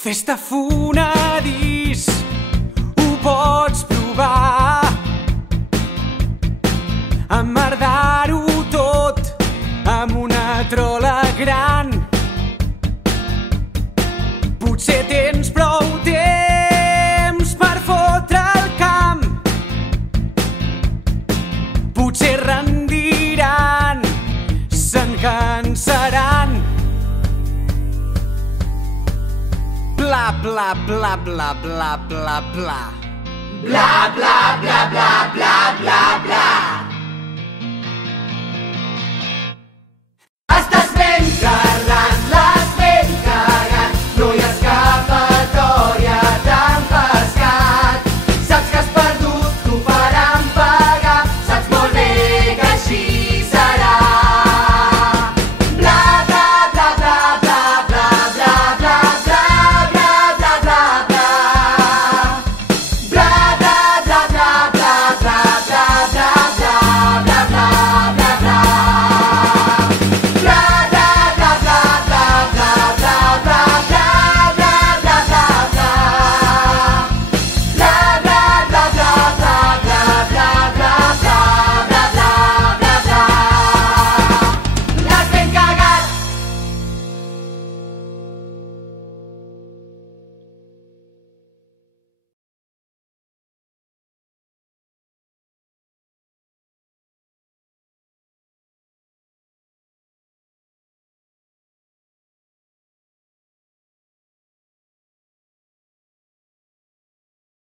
Fes-te fonedís, ho pots provar. Emmerdar-ho tot amb una trola gran. Potser tens prou temps per fotre el camp. Potser rendiran, se'n cansaran. Bla, bla, bla, bla, bla, bla, bla. Bla, bla, bla, bla, bla, bla, bla.